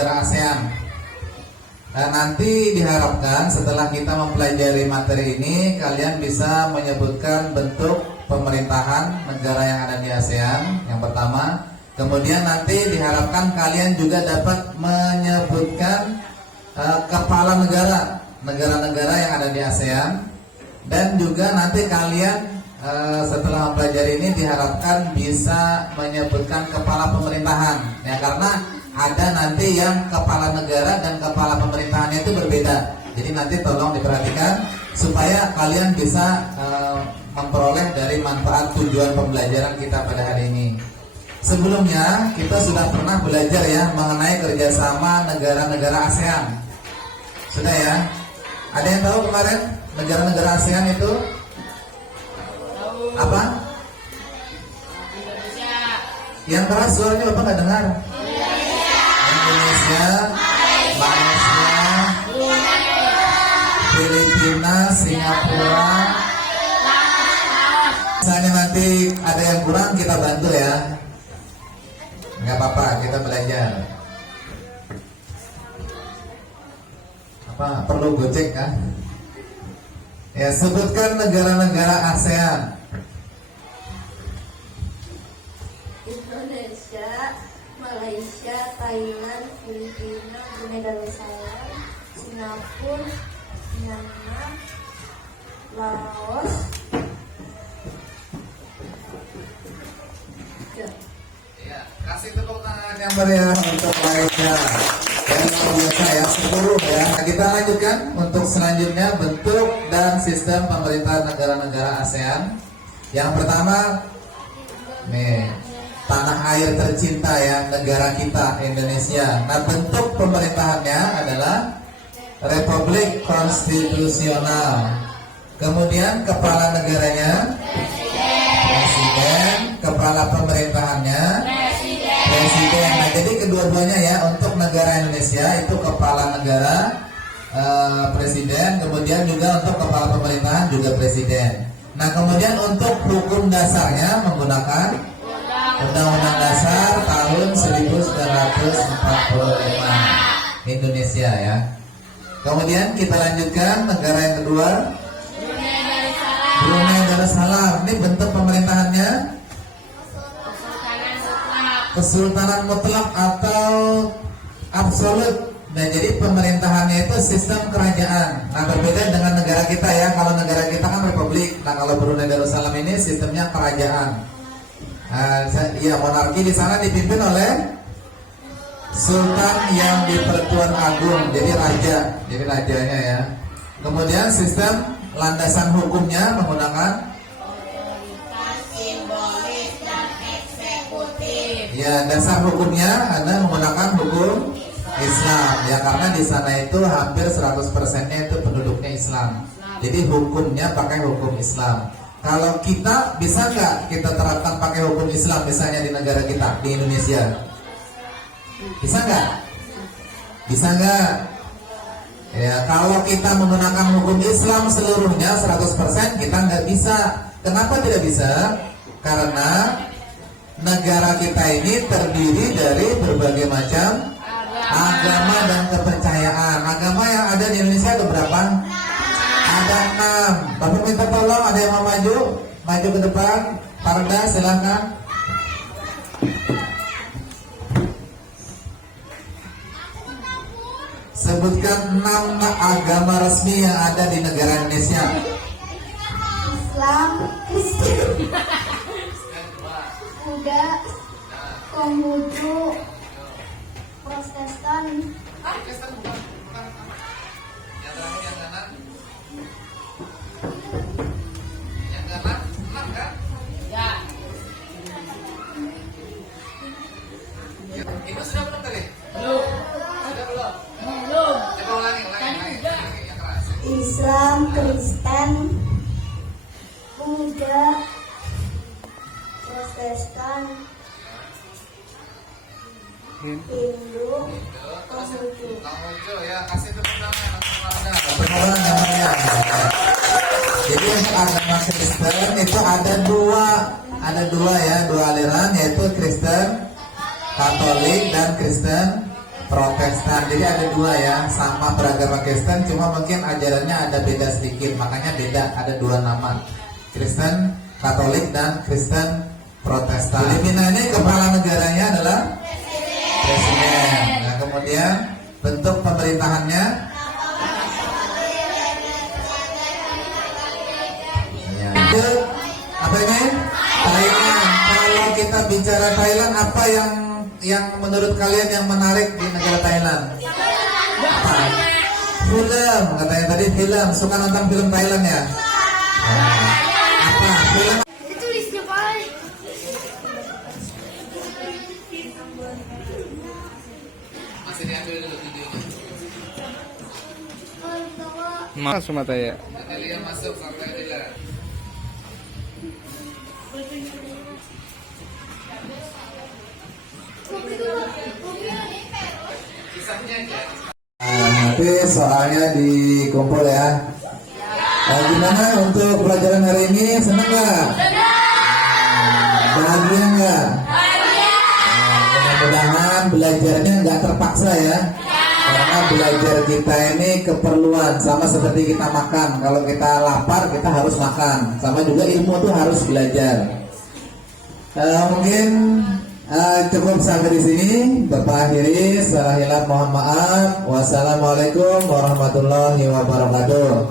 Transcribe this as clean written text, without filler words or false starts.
negara ASEAN. Nanti diharapkan setelah kita mempelajari materi ini, kalian bisa menyebutkan bentuk pemerintahan negara yang ada di ASEAN yang pertama. Kemudian nanti diharapkan kalian juga dapat menyebutkan kepala negara-negara yang ada di ASEAN. Dan juga nanti kalian setelah mempelajari ini diharapkan bisa menyebutkan kepala pemerintahan, ya, karena ada nanti yang kepala negara dan kepala pemerintahannya itu berbeda. Jadi nanti tolong diperhatikan supaya kalian bisa memperoleh dari manfaat tujuan pembelajaran kita pada hari ini. Sebelumnya kita sudah pernah belajar ya mengenai kerjasama negara-negara ASEAN. Sudah ya? Ada yang tahu kemarin negara-negara ASEAN itu apa? Indonesia. Yang keras suaranya Bapak nggak dengar. Indonesia, Malaysia, Filipina, Singapura. Misalnya nanti ada yang kurang kita bantu ya. Nggak apa-apa, kita belajar. Apa perlu gocek kan? Ya, sebutkan negara-negara ASEAN. Indonesia, Malaysia, Thailand, Filipina, Brunei Darussalam, Singapura, Myanmar, Laos. Ya, kasih tepuk tangan yang meriah untuk Malaysia. Yang luar biasa ya, 10 ya. Nah, kita lanjutkan untuk selanjutnya bentuk dan sistem pemerintahan negara-negara ASEAN. Yang pertama, nih, tanah air tercinta ya, negara kita Indonesia. Nah, bentuk pemerintahannya adalah Republik Konstitusional. Kemudian kepala negaranya Presiden, kepala pemerintahannya Presiden. Nah, jadi kedua-duanya ya, untuk negara Indonesia itu kepala negara Presiden, kemudian juga untuk kepala pemerintahan juga Presiden. Nah, kemudian untuk hukum dasarnya menggunakan Undang-Undang Dasar tahun 1945 Indonesia ya. Kemudian kita lanjutkan negara yang kedua, Brunei Darussalam. Ini bentuk pemerintahannya Kesultanan Mutlak atau absolut. Nah, jadi pemerintahannya itu sistem kerajaan. Nah, berbeda dengan negara kita ya. Kalau negara kita kan republik. Nah, kalau Brunei Darussalam ini sistemnya kerajaan. Ya, monarki di sana dipimpin oleh Sultan yang di Pertuan Agung, jadi raja, jadi rajanya ya. Kemudian sistem landasan hukumnya menggunakan Simbolis dan eksekutif. ya, dasar hukumnya ada menggunakan hukum Islam ya, karena di sana itu hampir 100%-nya itu penduduknya Islam. Jadi hukumnya pakai hukum Islam. Kalau kita bisa nggak kita terapkan pakai hukum Islam misalnya di negara kita, di Indonesia? Bisa nggak? Bisa nggak? Ya, kalau kita menggunakan hukum Islam seluruhnya 100% kita nggak bisa. Kenapa tidak bisa? Karena negara kita ini terdiri dari berbagai macam agama dan kepercayaan. Agama yang ada di Indonesia ada berapa? Ada 6. Bapak minta tolong, ada yang mau maju? Maju ke depan. Parda silahkan. Sebutkan 6 agama resmi yang ada di negara Indonesia. Islam, Kristen, Buddha, Konghucu, Protestan. Ya. Itu sudah belum tadi? Belum. Sudah belum? Belum. Coba ulangi yang keras. Islam, Kristen, Buddha, Protestan, Hindu, Konghucu. Konghucu ya, kasih tepuk tangan untuk Anda. Permohonan namanya. Jadi untuk agama Kristen itu ada dua ya, dua aliran, yaitu Kristen Katolik dan Kristen Protestan. Jadi ada dua ya, sama beragama Kristen, cuma mungkin ajarannya ada beda sedikit, makanya beda, ada dua nama, Kristen Katolik dan Kristen Protestan. Filipina ini kepala negaranya adalah presiden. Nah, kemudian bentuk pemerintahannya ya. Apa ini? Thailand. Kalau kita bicara Thailand, apa yang menurut kalian yang menarik di negara Thailand? Apa? Film, katanya tadi film. Suka nonton film Thailand ya? Apa? Film? Tulisnya Pak. Masih diambil dulu videonya. Mas mata ya. Adelia masuk sampai Adelia. Nanti soalnya dikumpul ya. Gimana untuk pelajaran hari ini? Senang nggak? Bahagia nggak? Mudah-mudahan belajarnya nggak terpaksa ya. Karena belajar kita ini keperluan, sama seperti kita makan. Kalau kita lapar kita harus makan. Sama juga ilmu tuh harus belajar. Mungkin cukup sampai di sini. Bapak akhiri, salah hilaf mohon maaf. Wassalamualaikum warahmatullahi wabarakatuh.